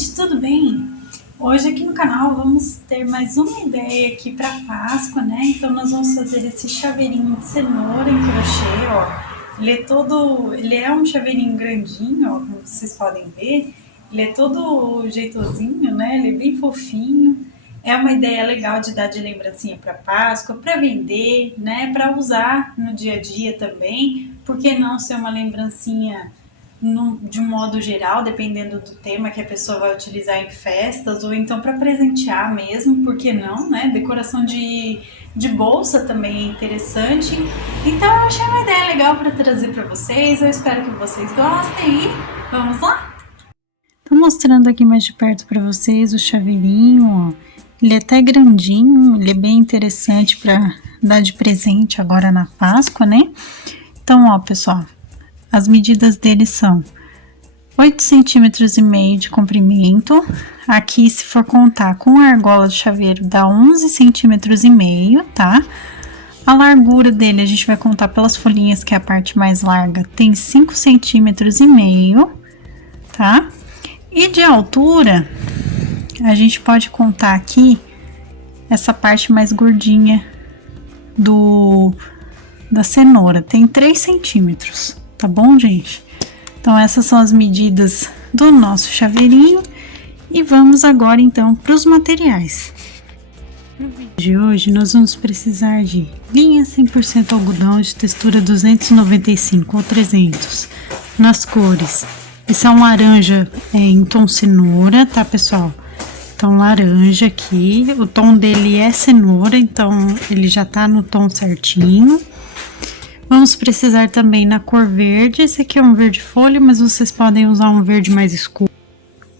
gente, tudo bem? Hoje aqui no canal vamos ter mais uma ideia aqui para Páscoa, né? Então nós vamos fazer esse chaveirinho de cenoura em crochê, ó. Ele é um chaveirinho grandinho, ó, como vocês podem ver. Ele é todo jeitosinho, né? Ele é bem fofinho. É uma ideia legal de dar de lembrancinha para Páscoa, para vender, né? Para usar no dia a dia também. Por que não ser uma lembrancinha de um modo geral, dependendo do tema que a pessoa vai utilizar em festas, ou então para presentear mesmo, por que não, né? Decoração de bolsa também é interessante. Então eu achei uma ideia legal para trazer para vocês, eu espero que vocês gostem e vamos lá? Tô mostrando aqui mais de perto para vocês o chaveirinho, ó. Ele é até grandinho, ele é bem interessante para dar de presente agora na Páscoa, né? Então, ó, pessoal, as medidas dele são 8,5 cm de comprimento. Aqui, se for contar com a argola do chaveiro, dá 11,5 cm, tá? A largura dele, a gente vai contar pelas folhinhas, que é a parte mais larga, tem 5,5 cm, tá? E de altura, a gente pode contar aqui essa parte mais gordinha da cenoura, tem 3 centímetros. Tá bom, gente? Então, essas são as medidas do nosso chaveirinho. E vamos agora, então, para os materiais. No vídeo de hoje, nós vamos precisar de linha 100% algodão de textura 295 ou 300, nas cores. Esse é um laranja em tom cenoura, tá, pessoal? Então, laranja aqui. O tom dele é cenoura, então ele já tá no tom certinho. Vamos precisar também na cor verde, esse aqui é um verde folha, mas vocês podem usar um verde mais escuro.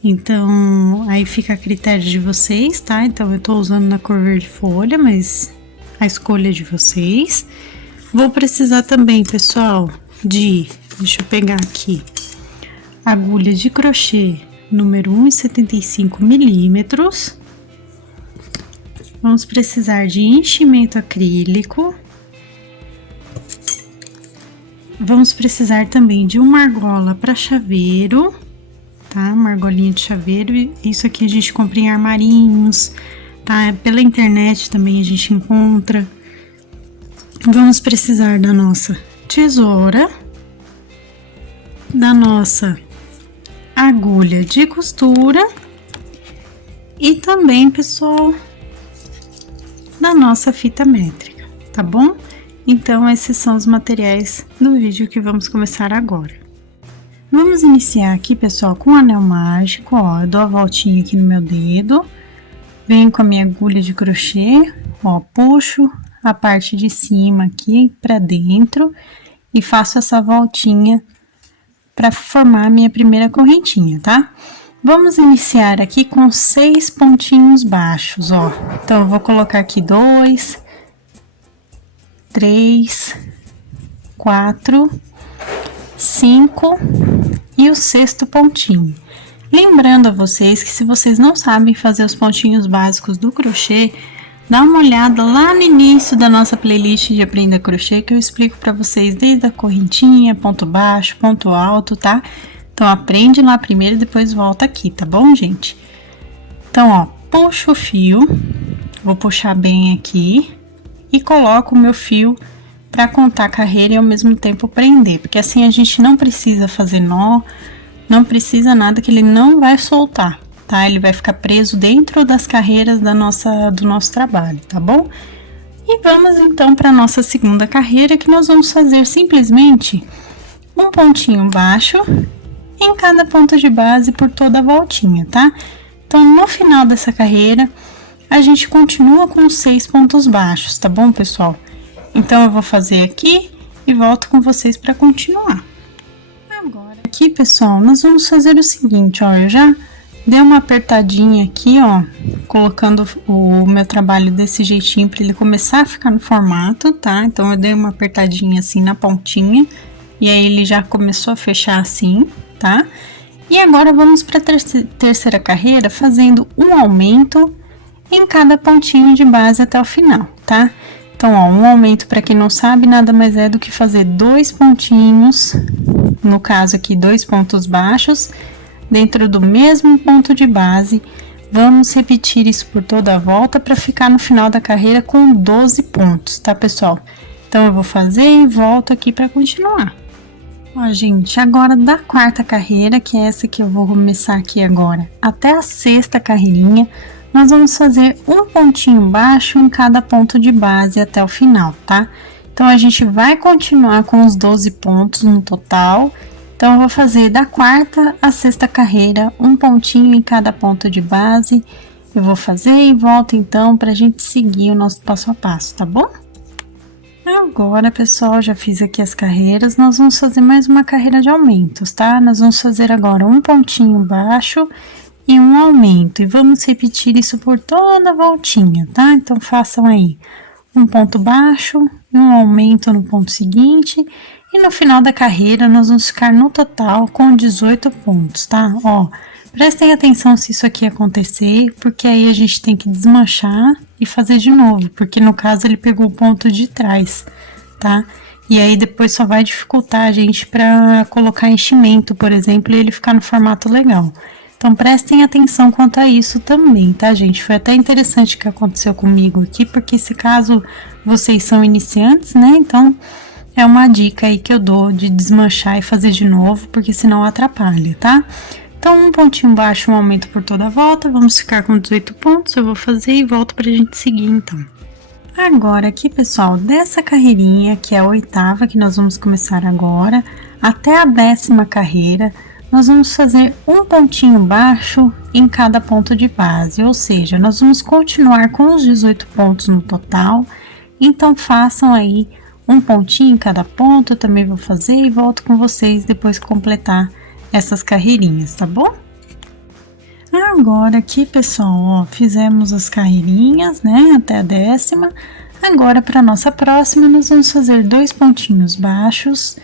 Então, aí fica a critério de vocês, tá? Então, eu tô usando na cor verde folha, mas a escolha é de vocês. Vou precisar também, pessoal, deixa eu pegar aqui, agulha de crochê número 1,75 milímetros. Vamos precisar de enchimento acrílico. Vamos precisar também de uma argola para chaveiro, tá? Uma argolinha de chaveiro. Isso aqui a gente compra em armarinhos, tá? Pela internet também a gente encontra. Vamos precisar da nossa tesoura, da nossa agulha de costura e também, pessoal, da nossa fita métrica, tá bom? Então, esses são os materiais do vídeo que vamos começar agora. Vamos iniciar aqui, pessoal, com o anel mágico, ó. Eu dou a voltinha aqui no meu dedo, venho com a minha agulha de crochê, ó, puxo a parte de cima aqui pra dentro e faço essa voltinha para formar a minha primeira correntinha, tá? Vamos iniciar aqui com 6 pontinhos baixos, ó. Então, eu vou colocar aqui 2, 3, 4, 5 e o 6º pontinho. Lembrando a vocês que se vocês não sabem fazer os pontinhos básicos do crochê, dá uma olhada lá no início da nossa playlist de Aprenda Crochê, que eu explico para vocês desde a correntinha, ponto baixo, ponto alto, tá? Então, aprende lá primeiro e depois volta aqui, tá bom, gente? Então, ó, puxo o fio, vou puxar bem aqui e coloco o meu fio para contar a carreira e ao mesmo tempo prender, porque assim a gente não precisa fazer nó, não precisa nada, que ele não vai soltar, tá? Ele vai ficar preso dentro das carreiras do nosso trabalho, tá bom? E vamos então para nossa segunda carreira, que nós vamos fazer simplesmente um pontinho baixo em cada ponto de base por toda a voltinha, tá? Então, no final dessa carreira, a gente continua com os 6 pontos baixos, tá bom, pessoal? Então, eu vou fazer aqui e volto com vocês para continuar. Agora, aqui, pessoal, nós vamos fazer o seguinte, ó, eu já dei uma apertadinha aqui, ó, colocando o meu trabalho desse jeitinho para ele começar a ficar no formato, tá? Então, eu dei uma apertadinha assim na pontinha e aí ele já começou a fechar assim, tá? E agora, vamos para a terceira carreira fazendo um aumento em cada pontinho de base até o final, tá? Então, ó, um aumento, para quem não sabe, nada mais é do que fazer 2 pontinhos, no caso aqui, 2 pontos baixos, dentro do mesmo ponto de base. Vamos repetir isso por toda a volta para ficar no final da carreira com 12 pontos, tá, pessoal? Então, eu vou fazer e volto aqui para continuar. Ó, gente, agora da quarta carreira, que é essa que eu vou começar aqui agora, até a sexta carreirinha, nós vamos fazer um pontinho baixo em cada ponto de base até o final, tá? Então, a gente vai continuar com os 12 pontos no total. Então, eu vou fazer da quarta à sexta carreira, um pontinho em cada ponto de base. Eu vou fazer e volto então para a gente seguir o nosso passo a passo, tá bom? Agora, pessoal, já fiz aqui as carreiras, nós vamos fazer mais uma carreira de aumentos, tá? Nós vamos fazer agora um pontinho baixo e um aumento. E vamos repetir isso por toda a voltinha, tá? Então, façam aí um ponto baixo e um aumento no ponto seguinte. E no final da carreira, nós vamos ficar no total com 18 pontos, tá? Ó, prestem atenção se isso aqui acontecer, porque aí a gente tem que desmanchar e fazer de novo, porque no caso ele pegou o ponto de trás, tá? E aí depois só vai dificultar a gente para colocar enchimento, por exemplo, e ele ficar no formato legal. Então, prestem atenção quanto a isso também, tá, gente? Foi até interessante o que aconteceu comigo aqui, porque se caso vocês são iniciantes, né, então é uma dica aí que eu dou de desmanchar e fazer de novo, porque senão atrapalha, tá? Então, um pontinho baixo, um aumento por toda a volta, vamos ficar com 18 pontos, eu vou fazer e volto pra gente seguir, então. Agora aqui, pessoal, dessa carreirinha, que é a oitava, que nós vamos começar agora, até a 10ª carreira, nós vamos fazer um pontinho baixo em cada ponto de base, ou seja, nós vamos continuar com os 18 pontos no total, então façam aí um pontinho em cada ponto, eu também vou fazer e volto com vocês depois que completar essas carreirinhas, tá bom? Agora aqui, pessoal, ó, fizemos as carreirinhas, né, até a 10ª. Agora, para nossa próxima, nós vamos fazer 2 pontinhos baixos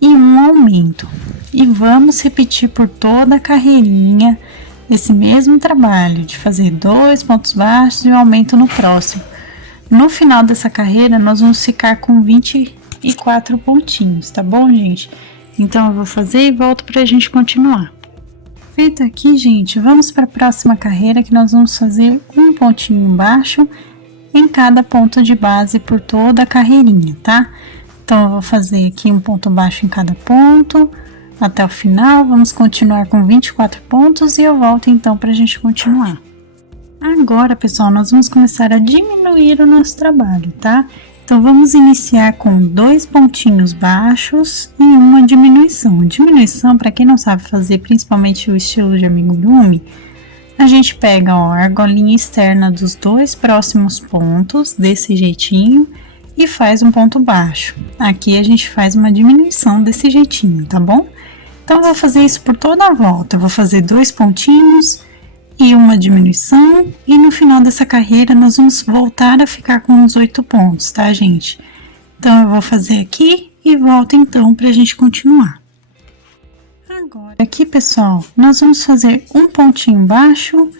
e um aumento. E vamos repetir por toda a carreirinha esse mesmo trabalho de fazer 2 pontos baixos e um aumento no próximo. No final dessa carreira, nós vamos ficar com 24 pontinhos, tá bom, gente? Então, eu vou fazer e volto pra gente continuar. Feito aqui, gente, vamos para a próxima carreira, que nós vamos fazer um pontinho baixo em cada ponto de base por toda a carreirinha, tá? Então, eu vou fazer aqui um ponto baixo em cada ponto até o final. Vamos continuar com 24 pontos e eu volto então pra gente continuar. Agora, pessoal, nós vamos começar a diminuir o nosso trabalho, tá? Então, vamos iniciar com 2 pontinhos baixos e uma diminuição. Diminuição, para quem não sabe fazer, principalmente o estilo de amigurumi, a gente pega, ó, a argolinha externa dos 2 próximos pontos, desse jeitinho, e faz um ponto baixo. Aqui a gente faz uma diminuição desse jeitinho, tá bom? Então, eu vou fazer isso por toda a volta. Eu vou fazer 2 pontinhos e uma diminuição, e no final dessa carreira nós vamos voltar a ficar com uns 8 pontos, tá, gente? Então, eu vou fazer aqui e volto então pra gente continuar. Agora, aqui, pessoal, nós vamos fazer um pontinho baixo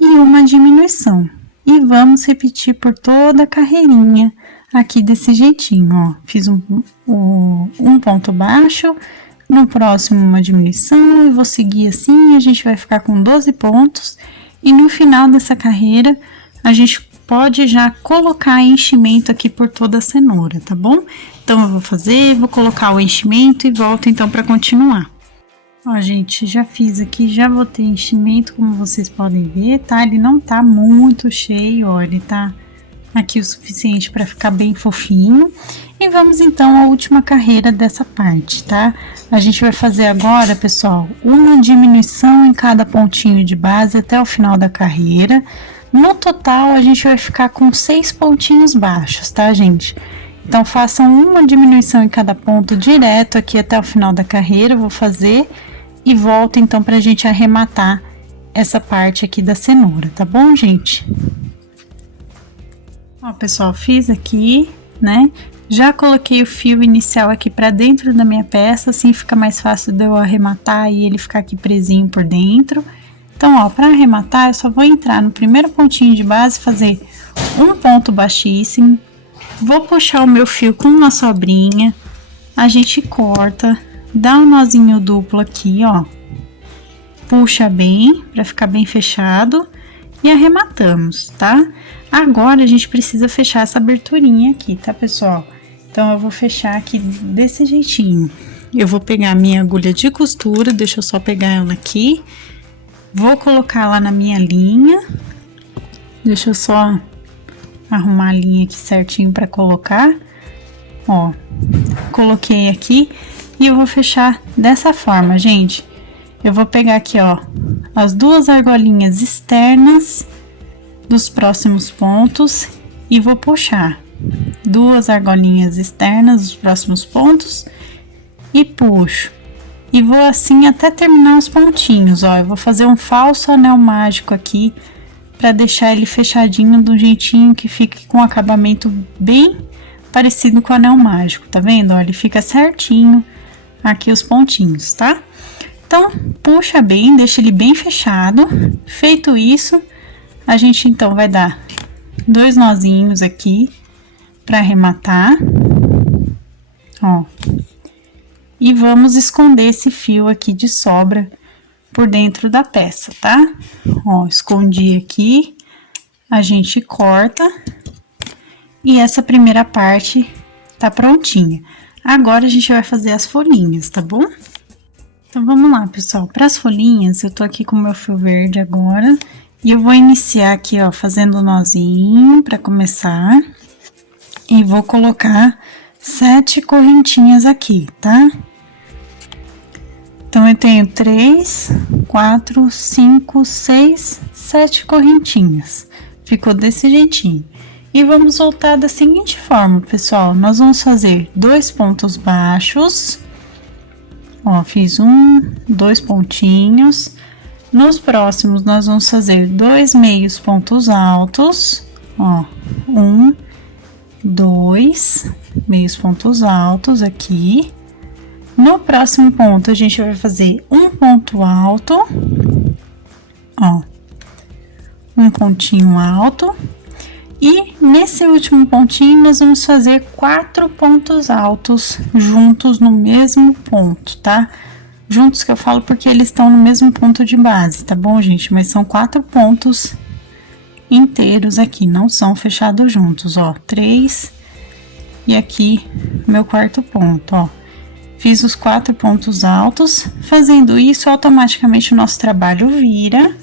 e uma diminuição. E vamos repetir por toda a carreirinha aqui desse jeitinho, ó. Fiz um ponto baixo, no próximo uma diminuição, e vou seguir assim, a gente vai ficar com 12 pontos, e no final dessa carreira, a gente pode já colocar enchimento aqui por toda a cenoura, tá bom? Então, eu vou fazer, vou colocar o enchimento e volto então para continuar. Ó, gente, já fiz aqui, já botei enchimento, como vocês podem ver, tá? Ele não tá muito cheio, ó, ele tá aqui o suficiente para ficar bem fofinho. E vamos então à última carreira dessa parte, tá? A gente vai fazer agora, pessoal, uma diminuição em cada pontinho de base até o final da carreira. No total, a gente vai ficar com 6 pontinhos baixos, tá, gente? Então, façam uma diminuição em cada ponto direto aqui até o final da carreira. Eu vou fazer e volto então pra gente arrematar essa parte aqui da cenoura, tá bom, gente? Ó, pessoal, fiz aqui, né? Já coloquei o fio inicial aqui pra dentro da minha peça, assim fica mais fácil de eu arrematar e ele ficar aqui presinho por dentro. Então, ó, pra arrematar, eu só vou entrar no primeiro pontinho de base, fazer um ponto baixíssimo. Vou puxar o meu fio com uma sobrinha, a gente corta, dá um nozinho duplo aqui, ó. puxa bem, para ficar bem fechado, e arrematamos, tá? Agora, a gente precisa fechar essa aberturinha aqui, tá, pessoal? Então, eu vou fechar aqui desse jeitinho. Eu vou pegar a minha agulha de costura, deixa eu só pegar ela aqui. Vou colocar lá na minha linha. Deixa eu só arrumar a linha aqui certinho para colocar. Ó, coloquei aqui e eu vou fechar dessa forma, gente. Eu vou pegar aqui, ó, as duas argolinhas externas dos próximos pontos e vou puxar duas argolinhas externas dos próximos pontos e puxo. E vou assim até terminar os pontinhos, ó. Eu vou fazer um falso anel mágico aqui para deixar ele fechadinho do jeitinho que fique com um acabamento bem parecido com o anel mágico, tá vendo? Ó, ele fica certinho aqui os pontinhos, tá? Então, puxa bem, deixa ele bem fechado. Feito isso, a gente então vai dar 2 nozinhos aqui para arrematar, ó. E vamos esconder esse fio aqui de sobra por dentro da peça, tá? Ó, escondi aqui, a gente corta e essa primeira parte tá prontinha. Agora a gente vai fazer as folhinhas, tá bom? Então vamos lá, pessoal. Para as folhinhas, eu tô aqui com o meu fio verde agora e eu vou iniciar aqui, ó, fazendo o nozinho para começar e vou colocar 7 correntinhas aqui, tá? Então, eu tenho 3, 4, 5, 6, 7 correntinhas. Ficou desse jeitinho. E vamos voltar da seguinte forma, pessoal. Nós vamos fazer 2 pontos baixos. Ó, fiz 2 pontinhos. Nos próximos, nós vamos fazer 2 meios pontos altos. Ó, 2 meios pontos altos aqui. No próximo ponto, a gente vai fazer um ponto alto, ó, um pontinho alto, e nesse último pontinho, nós vamos fazer 4 pontos altos juntos no mesmo ponto, tá? Juntos que eu falo porque eles estão no mesmo ponto de base, tá bom, gente? Mas são 4 pontos inteiros aqui, não são fechados juntos, ó, 3 e aqui meu quarto ponto, ó. Fiz os 4 pontos altos, fazendo isso, automaticamente o nosso trabalho vira,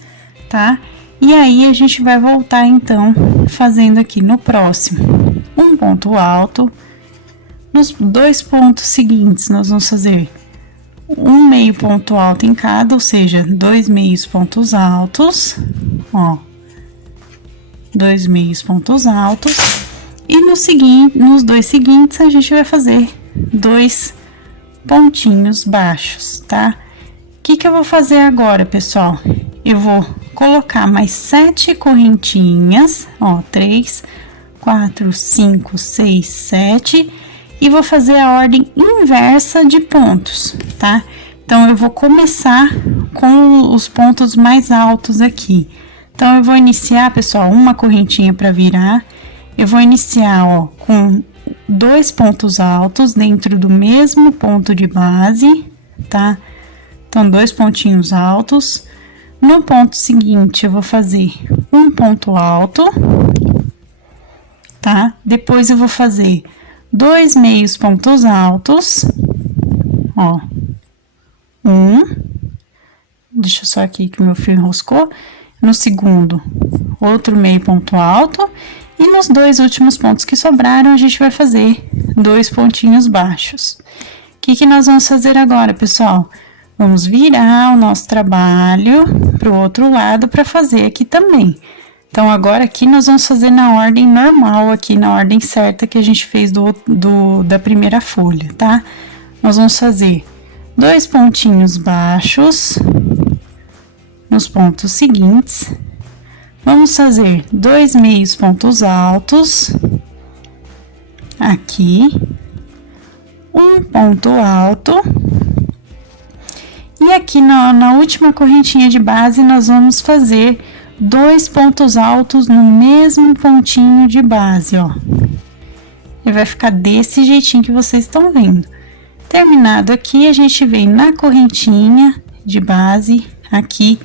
tá? E aí, a gente vai voltar, então, fazendo aqui no próximo, um ponto alto. Nos 2 pontos seguintes, nós vamos fazer um meio ponto alto em cada, ou seja, 2 meios pontos altos, ó. 2 meios pontos altos. E nos 2 seguintes, a gente vai fazer 2 pontinhos baixos, tá? O que eu vou fazer agora, pessoal? Eu vou colocar mais 7 correntinhas, ó, 3, 4, 5, 6, 7, e vou fazer a ordem inversa de pontos, tá? Então, eu vou começar com os pontos mais altos aqui. Então, eu vou iniciar, pessoal, uma correntinha para virar. Eu vou iniciar, ó, com 2 pontos altos dentro do mesmo ponto de base, tá? Então, 2 pontinhos altos. No ponto seguinte, eu vou fazer um ponto alto, tá? Depois, eu vou fazer 2 meios pontos altos, ó. Deixa eu só aqui que meu fio enroscou. No segundo, outro meio ponto alto. E nos 2 últimos pontos que sobraram, a gente vai fazer 2 pontinhos baixos. O que nós vamos fazer agora, pessoal? Vamos virar o nosso trabalho para o outro lado para fazer aqui também. Então, agora aqui nós vamos fazer na ordem normal, aqui na ordem certa que a gente fez da primeira folha, tá? Nós vamos fazer 2 pontinhos baixos nos pontos seguintes. Vamos fazer 2 meios pontos altos aqui, um ponto alto, e aqui na última correntinha de base nós vamos fazer 2 pontos altos no mesmo pontinho de base, ó. E vai ficar desse jeitinho que vocês estão vendo. Terminado aqui, a gente vem na correntinha de base, aqui,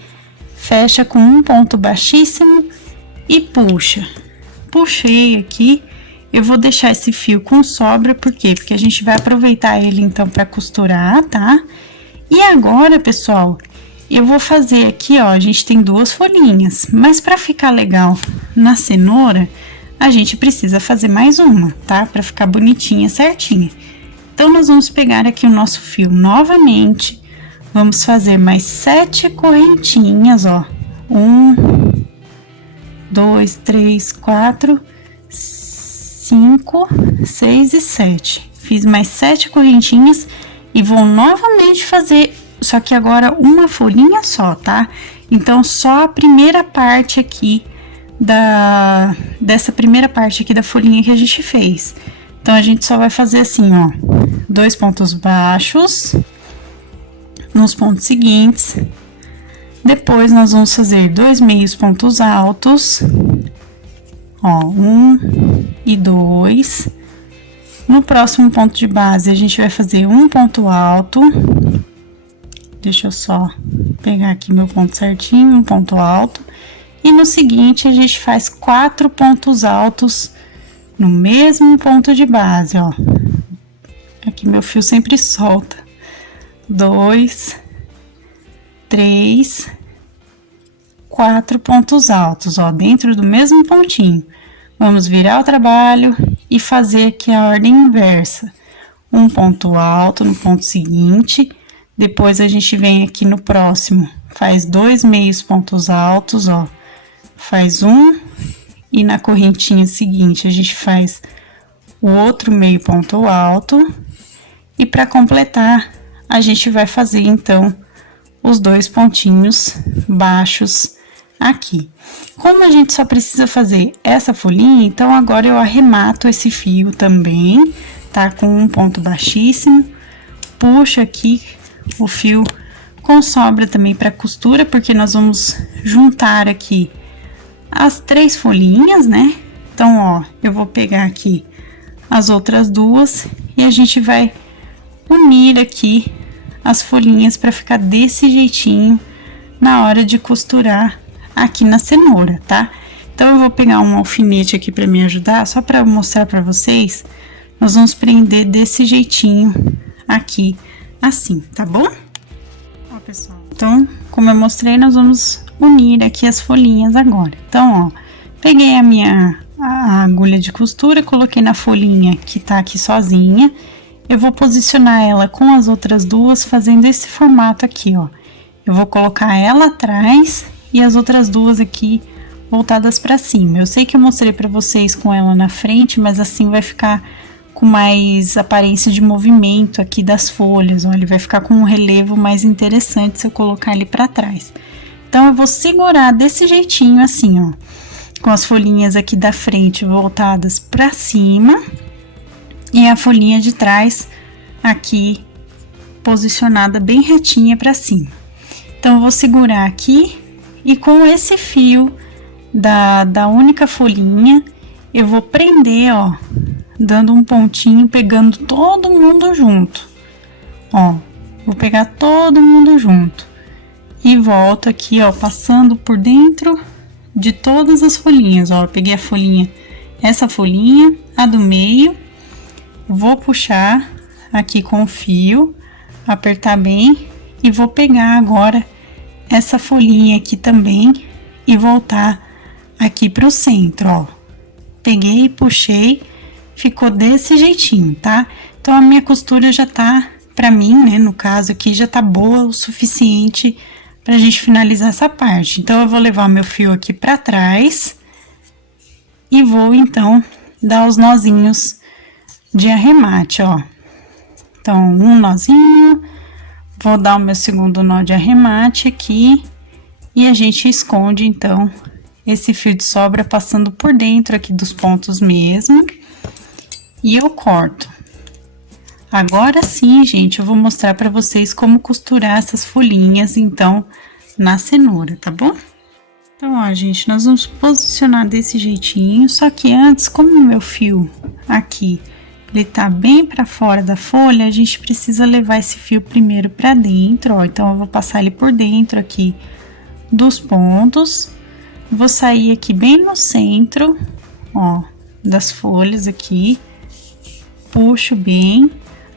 fecha com um ponto baixíssimo e puxa. Puxei aqui, eu vou deixar esse fio com sobra, por quê? Porque a gente vai aproveitar ele então para costurar, tá? E agora, pessoal, eu vou fazer aqui, ó, a gente tem duas folhinhas, mas para ficar legal na cenoura, a gente precisa fazer mais uma, tá? Para ficar bonitinha, certinha. Então, nós vamos pegar aqui o nosso fio novamente, vamos fazer mais 7 correntinhas, ó. 1, 2, 3, 4, 5, 6 e 7. Fiz mais 7 correntinhas e vou novamente fazer, só que agora uma folhinha só, tá? Então, só a primeira parte aqui dessa primeira parte aqui da folhinha que a gente fez. Então, a gente só vai fazer assim, ó, 2 pontos baixos nos pontos seguintes. Depois, nós vamos fazer 2 meios pontos altos, ó, 1 e 2. No próximo ponto de base, a gente vai fazer um ponto alto. Deixa eu só pegar aqui meu ponto certinho, um ponto alto. E no seguinte, a gente faz 4 pontos altos no mesmo ponto de base, ó. Aqui meu fio sempre solta. 2, 3, 4 pontos altos, ó, dentro do mesmo pontinho. Vamos virar o trabalho e fazer aqui a ordem inversa. Um ponto alto no ponto seguinte, depois a gente vem aqui no próximo, faz 2 meios pontos altos, ó, faz um, e na correntinha seguinte a gente faz o outro meio ponto alto, e para completar, a gente vai fazer então os 2 pontinhos baixos aqui. Como a gente só precisa fazer essa folhinha, então agora eu arremato esse fio também, tá? Com um ponto baixíssimo, puxo aqui o fio com sobra também para costura, porque nós vamos juntar aqui as 3 folhinhas, né? Então, ó, eu vou pegar aqui as outras duas e a gente vai unir aqui as folhinhas para ficar desse jeitinho na hora de costurar aqui na cenoura, tá? Então, eu vou pegar um alfinete aqui para me ajudar, só para mostrar para vocês. Nós vamos prender desse jeitinho aqui, assim, tá bom? Ó, pessoal. Então, como eu mostrei, nós vamos unir aqui as folhinhas agora. Então, ó, peguei a agulha de costura, coloquei na folhinha que tá aqui sozinha. Eu vou posicionar ela com as outras duas, fazendo esse formato aqui, ó. Eu vou colocar ela atrás e as outras duas aqui voltadas para cima. Eu sei que eu mostrei para vocês com ela na frente, mas assim vai ficar com mais aparência de movimento aqui das folhas, ó. Ele vai ficar com um relevo mais interessante se eu colocar ele para trás. Então, eu vou segurar desse jeitinho assim, ó, com as folhinhas aqui da frente voltadas para cima e a folhinha de trás aqui posicionada bem retinha para cima. Então, eu vou segurar aqui e com esse fio da única folhinha, eu vou prender, ó, dando um pontinho, pegando todo mundo junto. Ó, vou pegar todo mundo junto. E volto aqui, ó, passando por dentro de todas as folhinhas, ó. Eu peguei a folhinha, essa folhinha, a do meio. Vou puxar aqui com o fio, apertar bem. E vou pegar agora essa folhinha aqui também e voltar aqui pro centro, ó. Peguei, puxei, ficou desse jeitinho, tá? Então, a minha costura já tá, pra mim, né, no caso aqui, já tá boa o suficiente pra gente finalizar essa parte. Então, eu vou levar meu fio aqui pra trás e vou, então, dar os nozinhos de arremate, ó. Então, um nozinho, vou dar o meu segundo nó de arremate aqui e a gente esconde, então, esse fio de sobra passando por dentro aqui dos pontos mesmo. E eu corto. Agora sim, gente, eu vou mostrar pra vocês como costurar essas folhinhas, então, na cenoura, tá bom? Então, ó, gente, nós vamos posicionar desse jeitinho, só que antes, como o meu fio aqui ele tá bem para fora da folha, a gente precisa levar esse fio primeiro para dentro, ó. Então, eu vou passar ele por dentro aqui dos pontos, vou sair aqui bem no centro, ó, das folhas aqui, puxo bem,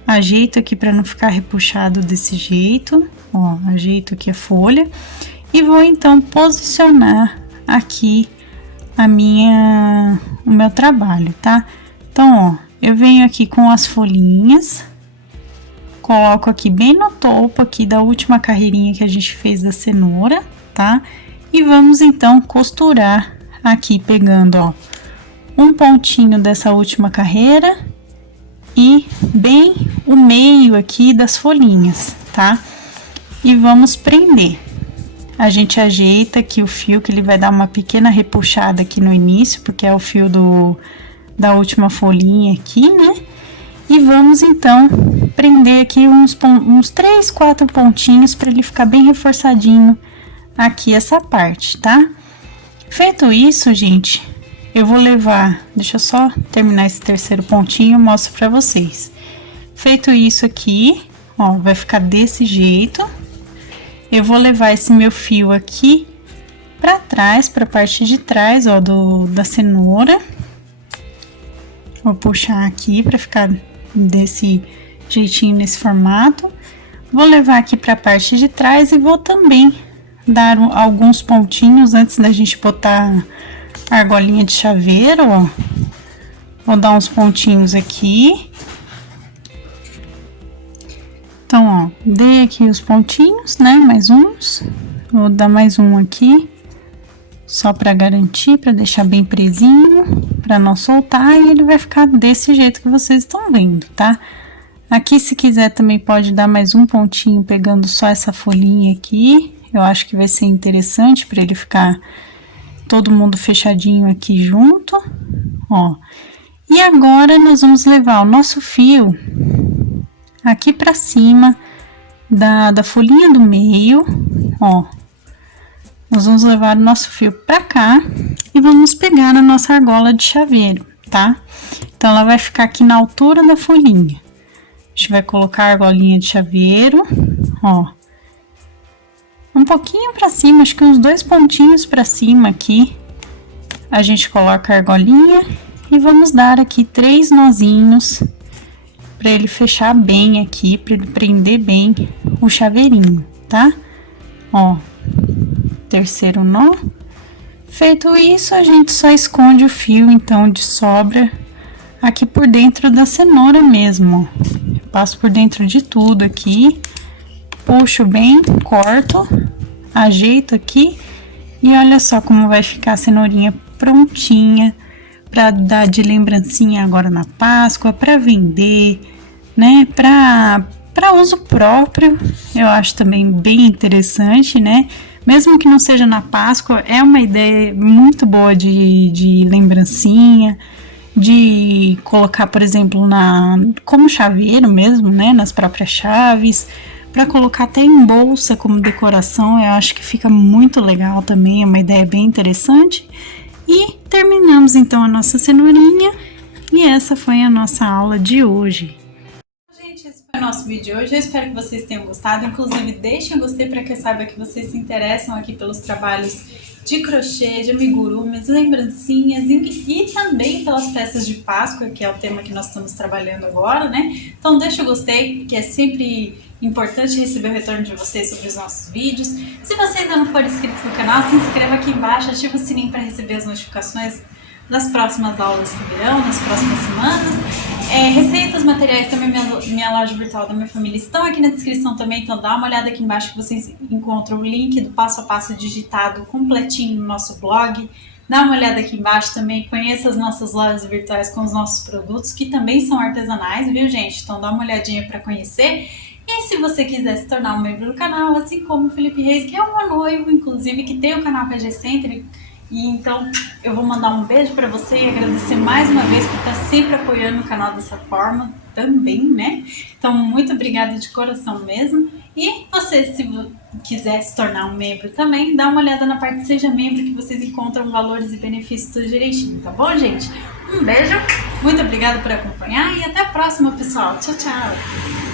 ajeito aqui para não ficar repuxado desse jeito, ó, ajeito aqui a folha e vou então posicionar aqui o meu trabalho, tá? Então, ó, eu venho aqui com as folhinhas, coloco aqui bem no topo aqui da última carreirinha que a gente fez da cenoura, tá? E vamos então costurar aqui pegando, ó, um pontinho dessa última carreira e bem o meio aqui das folhinhas, tá? E vamos prender. A gente ajeita aqui o fio, que ele vai dar uma pequena repuxada aqui no início, porque é o fio da última folhinha aqui, né? E vamos então prender aqui uns 3, 4 pontinhos para ele ficar bem reforçadinho aqui essa parte, tá? Feito isso, gente, eu vou levar, deixa eu só terminar esse terceiro pontinho, eu mostro pra vocês. Feito isso aqui, ó, vai ficar desse jeito. Eu vou levar esse meu fio aqui pra trás, pra parte de trás, ó, da cenoura. Vou puxar aqui pra ficar desse jeitinho, nesse formato. Vou levar aqui pra parte de trás e vou também dar alguns pontinhos antes da gente botar a argolinha de chaveiro, ó. Vou dar uns pontinhos aqui. Então, ó, dei aqui os pontinhos, né? Mais uns. Vou dar mais um aqui, só pra garantir, pra deixar bem presinho, pra não soltar, e ele vai ficar desse jeito que vocês estão vendo, tá? Aqui, se quiser, também pode dar mais um pontinho pegando só essa folhinha aqui. Eu acho que vai ser interessante para ele ficar todo mundo fechadinho aqui junto, ó. E agora, nós vamos levar o nosso fio aqui para cima da folhinha do meio, ó. Nós vamos levar o nosso fio para cá e vamos pegar a nossa argola de chaveiro, tá? Então, ela vai ficar aqui na altura da folhinha. A gente vai colocar a argolinha de chaveiro, ó. Um pouquinho para cima, acho que uns 2 pontinhos para cima aqui. A gente coloca a argolinha e vamos dar aqui 3 nozinhos para ele fechar bem aqui, para ele prender bem o chaveirinho, tá? Ó, terceiro nó. Feito isso, a gente só esconde o fio, então, de sobra aqui por dentro da cenoura mesmo, ó. Eu passo por dentro de tudo aqui, puxo bem, corto, ajeito aqui e olha só como vai ficar a cenourinha prontinha para dar de lembrancinha agora na Páscoa, para vender, né? Para uso próprio, eu acho também bem interessante, né? Mesmo que não seja na Páscoa, é uma ideia muito boa de lembrancinha, de colocar, por exemplo, como chaveiro mesmo, né? Nas próprias chaves, para colocar até em bolsa como decoração, eu acho que fica muito legal também, é uma ideia bem interessante. E terminamos então a nossa cenourinha e essa foi a nossa aula de hoje. Gente, esse foi o nosso vídeo de hoje, eu espero que vocês tenham gostado, inclusive deixem o gostei para que eu saiba que vocês se interessam aqui pelos trabalhos de crochê, de amigurumis, lembrancinhas e também pelas peças de Páscoa, que é o tema que nós estamos trabalhando agora, né? Então deixa o gostei, que é sempre importante receber o retorno de vocês sobre os nossos vídeos. Se você ainda não for inscrito no canal, se inscreva aqui embaixo, ative o sininho para receber as notificações das próximas aulas que virão, nas próximas semanas. Receitas, materiais, também minha loja virtual da minha família estão aqui na descrição também, então dá uma olhada aqui embaixo que vocês encontram o link do passo a passo digitado completinho no nosso blog. Dá uma olhada aqui embaixo também, conheça as nossas lojas virtuais com os nossos produtos, que também são artesanais, viu, gente? Então dá uma olhadinha para conhecer. E se você quiser se tornar um membro do canal, assim como o Felipe Reis, que é um noivo, inclusive, que tem o canal PG Center, e então eu vou mandar um beijo para você e agradecer mais uma vez por estar sempre apoiando o canal dessa forma. também, né? Então, muito obrigada de coração mesmo. E você, se quiser se tornar um membro também, dá uma olhada na parte Seja Membro, que vocês encontram valores e benefícios tudo direitinho, tá bom, gente? Um beijo, muito obrigada por acompanhar e até a próxima, pessoal. Tchau, tchau!